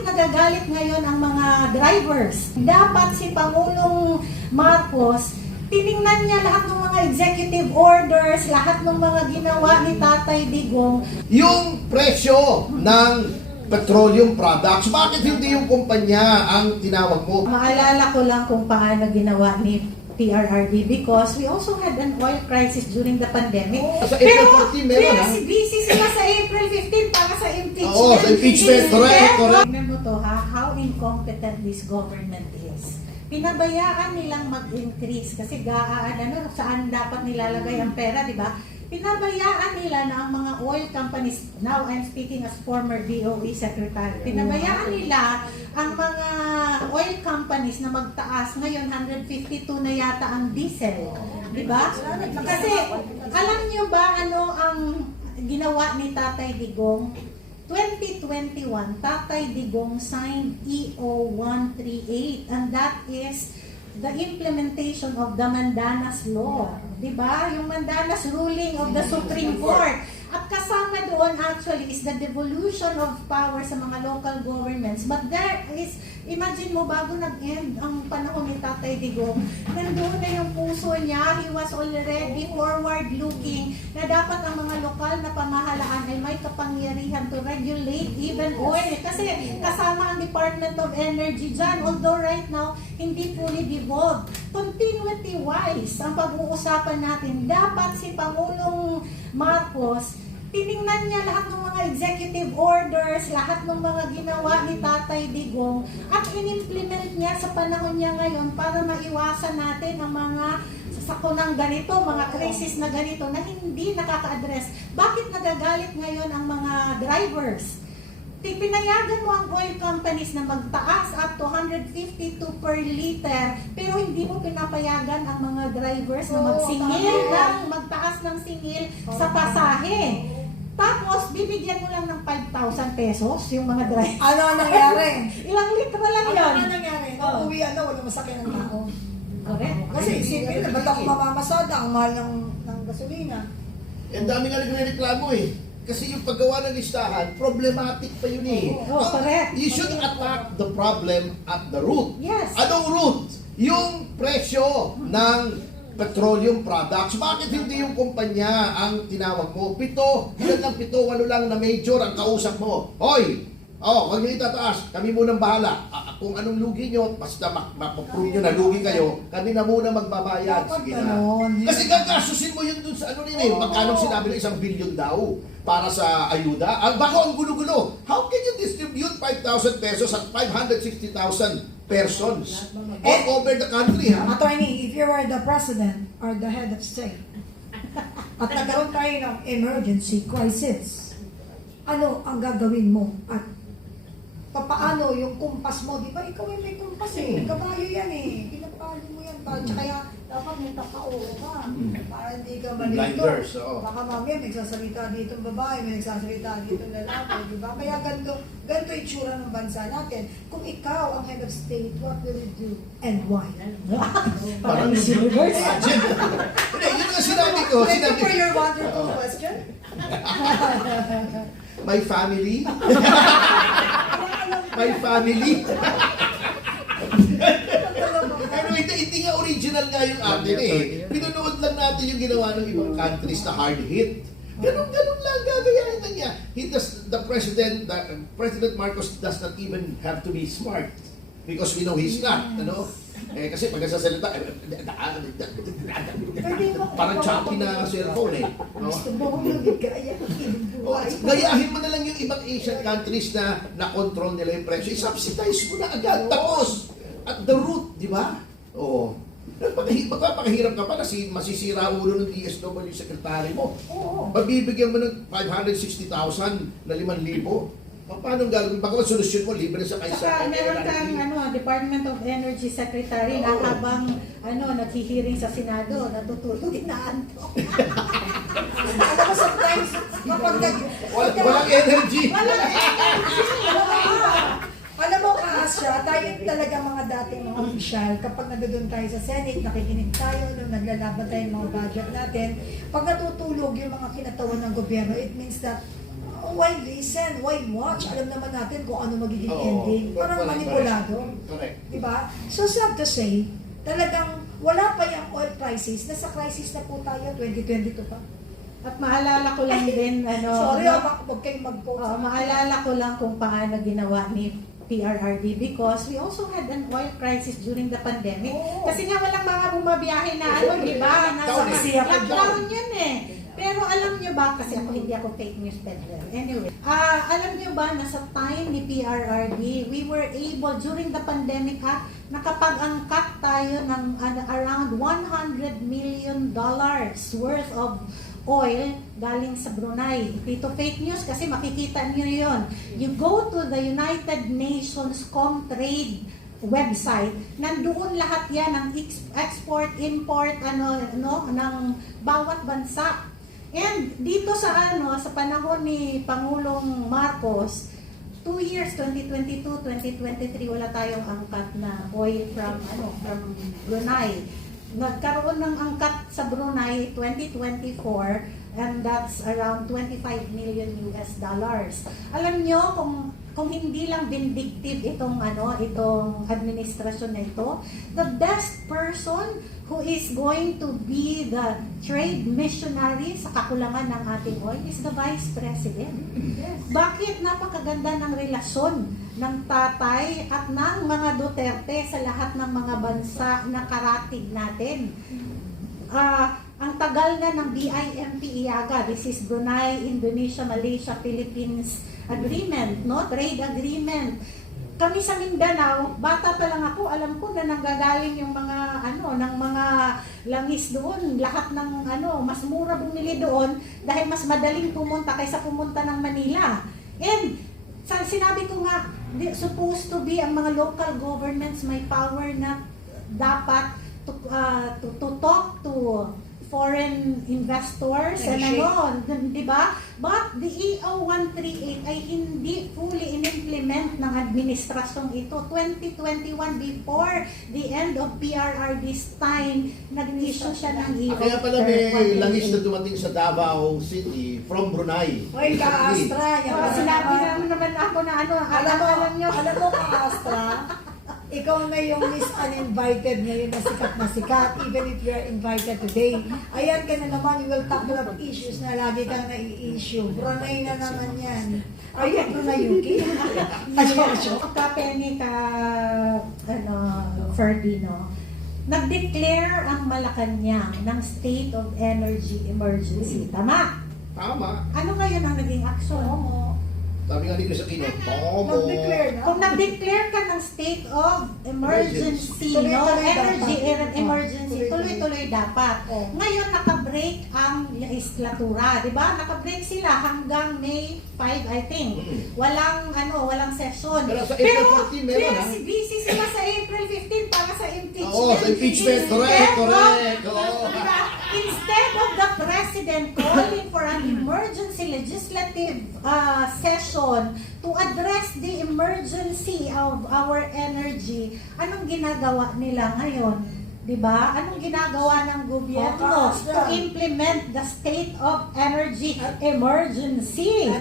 bakit nagagalit ngayon ang mga drivers? Dapat si Pangulong Marcos, tiningnan niya lahat ng mga executive orders, lahat ng mga ginawa ni Tatay Digong. Yung presyo ng petroleum products, bakit hindi yung kumpanya ang tinawag mo? Maalala ko lang kung paano ginawa ni PRRD because we also had an oil crisis during the pandemic. Sa April 14 meron, ha? busy sila sa April 15 para sa impeachment. Oo, sa impeachment. Correct. Tingnan mo to ha, how incompetent this government is. Pinabayaan nilang mag-increase kasi saan dapat nilalagay ang pera, di ba? Pinabayaan nila na ang mga oil companies, now I'm speaking as former DOE Secretary, pinabayaan nila ang mga oil companies na magtaas. Ngayon, 152 na yata ang diesel. Di ba? Kasi, alam niyo ba ano ang ginawa ni Tatay Digong? 2021, Tatay Digong signed EO 138 and that is the implementation of the Mandanas Law. Diba? Yung Mandanas ruling of the Supreme Court. At kasama doon actually is the devolution of power sa mga local governments. But there is, imagine mo, bago nag-end ang panahon ni Tatay Digong, nandoon na yung puso niya, he was already forward-looking na dapat ang mga lokal na pamahalaan ay may kapangyarihan to regulate even oil. Kasi kasama ang Department of Energy dyan, although right now, hindi fully devolved. Continuity-wise, ang pag-uusapan natin, dapat si Pangulong Marcos, tiningnan niya lahat ng mga executive orders, lahat ng mga ginawa ni Tatay Digong at in-implement niya sa panahon niya ngayon para maiwasan natin ang mga sakunang ganito, mga crisis na ganito na hindi nakaka-address. Bakit nagagalit ngayon ang mga drivers? Pinayagan mo ang oil companies na magtaas up to 152 per liter, pero hindi mo pinapayagan ang mga drivers na magsingil magtaas ng singil sa pasahe. Tapos, bibigyan mo lang ng 5,000 pesos yung mga drivers. Ano ang nangyari? Ilang litro lang Ano yun? ang nangyari? Uuwian na, wala masakyan ng tao. Correct. Kasi isipin na, ba't ako mamamasada? Ang mahal ng gasolina. Ang dami nga nagre-reklamo eh. Kasi yung paggawa ng listahan, problematic pa yun eh. Oh, correct. You should attack the problem at the root. Yes. Anong root? Yung presyo ng petroleum products. Bakit hindi yung kumpanya ang tinawag mo? 7, ilan lang 7, 8 lang na major ang kausap mo. Hoy! Huwag niyo itataas. Kami munang bahala. Kung anong lugi nyo, basta mapaprove nyo na lugi kayo, kami na muna magbabayad. Sige na. Kasi gagasusin mo yun dun sa ano nila eh. Magkano sinabi na 1 billion daw para sa ayuda. Bako ang gulo-gulo. How can you distribute 5,000 pesos at 560,000 persons all over the country, ha? Attorney, if you were the president or the head of state, at nagkaroon tayo ng emergency crisis, ano ang gagawin mo? At paano yung kumpas mo? Di ba ikaw ay may kumpas eh. Kabayo yan eh. Pinapalo mo yan. Kaya dapat may takao ka. Para hindi ka malito. Blinders, oo. Baka mamaya may nagsasalita dito ang babae, may nagsasalita dito ang lalaki. Di ba? Kaya ganito itsura ng bansa natin. Kung ikaw ang head of state, what will you do? And why? Parang Miss Universe. Hindi, yun ang sinabi ko. Thank you for your wonderful question. My family. My family. Pero hindi nga original nga yung atin eh. Pinunood lang natin yung ginawa ng ibang countries na hard hit. Ganun lang, gagayahin na niya. President Marcos does not even have to be smart because we know he's not, ano? Kasi pag nagsasalita, parang choppy na cellphone eh. No? Gusto mo kong gayahin. Gayahin mo na lang yung ibang Asian countries na na-control nila yung presyo. I-subsidize mo na agad. Tapos, at the root, di ba? Oo. Magpapakahirap ka pa na masisira ulo ng DSW secretary mo. Oo. Pagbibigyan mo ng 560,000 na 5,000. Paano gagawin? Baka solusyon mo, libre sa kaysa. Saka meron kang Department of Energy Secretary na habang naghihiring sa Senado, natutulog, inaantok. Alam mo, sometimes, kapag Walang energy. alam mo, Asya, tayo talaga mga dating mga opisyal, kapag nandun tayo sa Senate, nakikinig tayo, nung naglalaban tayo ng mga budget natin, pag natutulog yung mga kinatawan ng gobyerno, it means that why listen, why watch? Alam naman natin kung ano magiging Oo, ending. Parang correct, manipulado. Correct. Diba? So sad to say, talagang wala pa yung oil crisis. Nasa crisis na po tayo, 2022 pa. At maalala ko lang din, Sorry, huwag kayong mag-post. maalala ko lang kung paano ginawa ni PRRD because we also had an oil crisis during the pandemic. Oo. Kasi nga walang mga bumabiyahe na di ba? Saksi ako dyan. Lockdown yun eh. Pero alam nyo ba, kasi ako hindi ako fake news peddler. Anyway, alam nyo ba na sa time ni PRRD, we were able, during the pandemic nakapag-angkat tayo ng around $100 million worth of oil galing sa Brunei. Dito fake news kasi makikita nyo yun. You go to the United Nations Comtrade website, nandoon lahat yan ng export, import, ng bawat bansa. And dito sa sa panahon ni Pangulong Marcos, 2 years, 2022, 2023, wala tayong angkat na oil from Brunei. Nagkaroon ng angkat sa Brunei 2024 and that's around 25 million US dollars. Alam nyo kung hindi lang vindictive itong administrasyon na ito, the best person who is going to be the trade missionary sa kakulangan ng ating oil is the Vice President. Yes. Bakit napakaganda ng relasyon ng tatay at ng mga Duterte sa lahat ng mga bansa na karatig natin? Ang tagal na ng BIMP IAGA, this is Brunei, Indonesia, Malaysia, Philippines Agreement, trade agreement. Kami sa Mindanao, bata pa lang ako, alam ko na nanggagaling yung mga ng mga langis doon, lahat ng mas mura bumili doon dahil mas madaling pumunta kaysa pumunta ng Manila. And sinabi ko nga, supposed to be ang mga local governments may power na dapat to talk to foreign investors and di ba? But the EO 138 ay hindi fully in-implement ng administrasyong ito. 2021, before the end of PRRD's time, nag-issue siya ng EO. Kaya pala may langis na dumating sa Davao City from Brunei. Oy, ka-Astra. Sinabi naman ako na alam nyo. Alam mo, ka-Astra, ikaw na yung Miss Uninvited ngayon na sikat, even if you are invited today. Ayan ka na naman, you will tackle up issues na lagi kang nai-issue. Brunei na naman yan. Are you Brunei Yuki? Penny Ferdino, nag-declare ang Malacanang ng state of energy emergency. Tama? Tama. Ano ngayon ang naging aksyon? Sabi nga ni Chris Aquino, Nag-declare na. Kung nag-declare ka ng state of emergency, Tuloy-tuloy energy dapat. emergency, Tuloy-tuloy. tuloy-tuloy dapat. Oh. Ngayon, naka-break ang legislatura, di ba? Naka-break sila hanggang May 5, I think. Walang session. Pero sa April 14 meron, ha? busy sila sa April 15 para sa impeachment. Oo, sa impeachment. Correct. Diba? Instead of the President calling for an emergency legislative session to address the emergency of our energy, anong ginagawa nila ngayon? Diba? Anong ginagawa ng gobyerno to implement the state of energy emergency?